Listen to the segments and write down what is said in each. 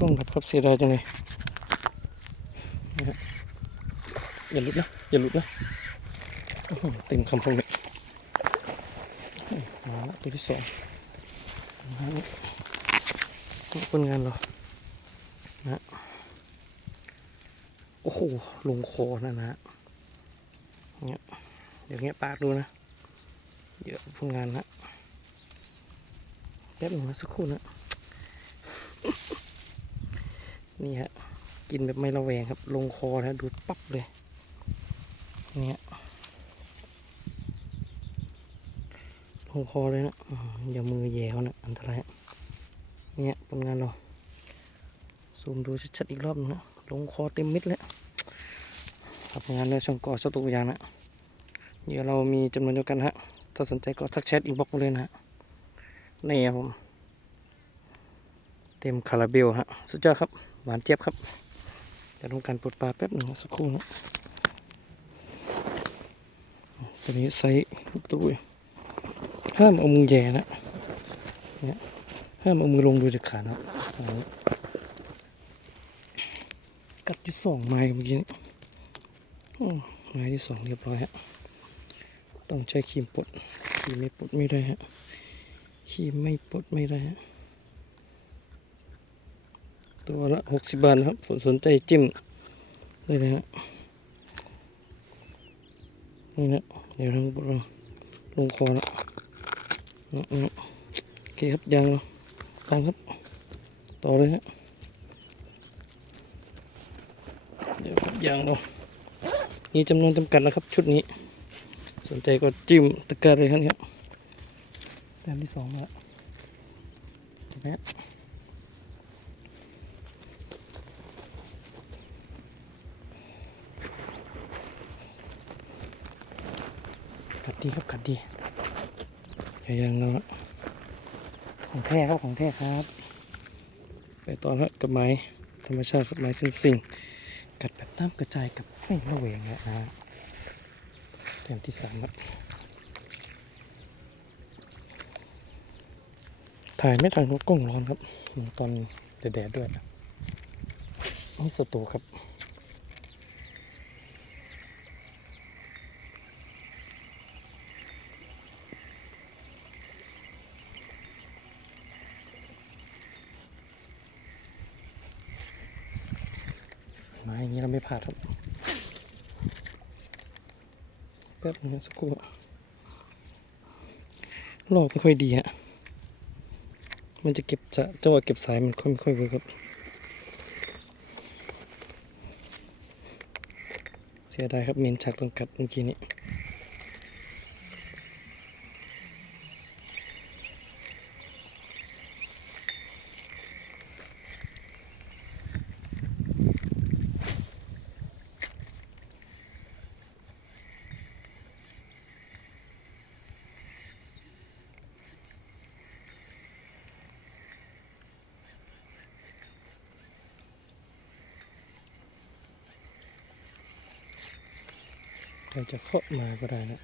กล้องดับครับเสียดายจังเลยนอย่าหลุดนะ อย่าหลุดนะเต็มคำพงเลยมาละตัวที่สองนะฮะผลงานเรานะฮะโอ้โหลงคอนะนะเนี่ยเดี๋ยวเงี้ยปากดูนะเยอะผลงานนะแป๊บหนึงนะสักครู่นะ นี่ฮะ กินแบบไม่ระแวงครับ ลงคอนะดูดปั๊บเลยเนี่ยลงคอเลยนะอย่ามือแย่เขานะอันตรายเนี่ยผลงานเราซูมดูชัดๆอีกรอบหนึงนะลงคอเต็มมิดแล้วทำงานในช่องก่อสตูอย่างนะเดี๋ยวเรามีจำนวนเดียวกันฮะถ้าสนใจก็ทักแชทอินบ็อกซ์มาเลยนะฮะนี่ครับผม เต็มคาราเบลฮะ สุดยอดครับ หวานเจี๊ยบครับเดี๋ยวทำการปลดปลาแป๊บหนึ่งสักครู่นะตอนนี้ไซส์ตู้ห้ามเอามือแย่นะเนี่ยห้ามเอามือลงดูเด็ดขาดนะสายกัดอยู่สองไม้เมื่อกี้นี้ไม้ที่สองเรียบร้อยฮะ ต้องใช้ครีมปลดครีมไม่ปลดไม่ได้ฮะครีมไม่ปลดไม่ได้ฮะ ตัวละหกสิบบาทนะครับสนใจจิ้มได้เลยฮะนี่นะเดี๋ยวทางบนเราลงคอละนะนะโอเคครับยางเราตั้งครับ ต่อเลยฮะเดี๋ยวครับยางเรามีจำนวนจำกัดนะครับ ชุดนี้ สนใจก็จิ้มตะกร้าเลยครับเนี่ยแต้มที่สองแล้วเห็นไหม กัดดีครับกัดดีอย่ายังเราะของแท้ครับของแท้ครับ ไปต่อแล้วกับไม้ธรรมชาติกับไม้สิ่งสิ่งกัดแบบน้ำกระจายกับไม่ระแวงนะนะแต้มที่สามครับถ่ายไม่ทันเพราะกล้องร้อนครับ ตอนแดดด้วยนี่สตูครับ ไม้อย่าง นี้เราไม่ผ่าดครับแป๊บนึงสักครู่ลอกไม่ค่อยดีฮะมันจะเก็บจะจังหวะเก็บสายมันค่อยไม่ค่อยเวิร์คครับ เสียดายครับเมนฉากตรงกัดเมื่อกี้นี้ เราจะเคาะมาก็ได้นะ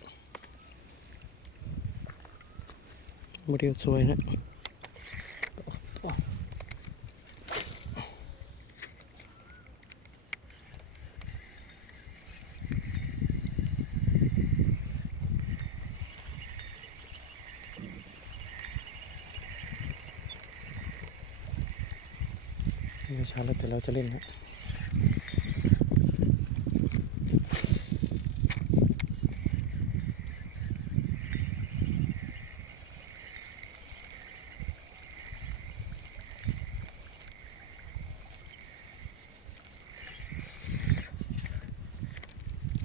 โมเดลสวยนะไม่ช้าแล้วแต่เราจะเล่นนะ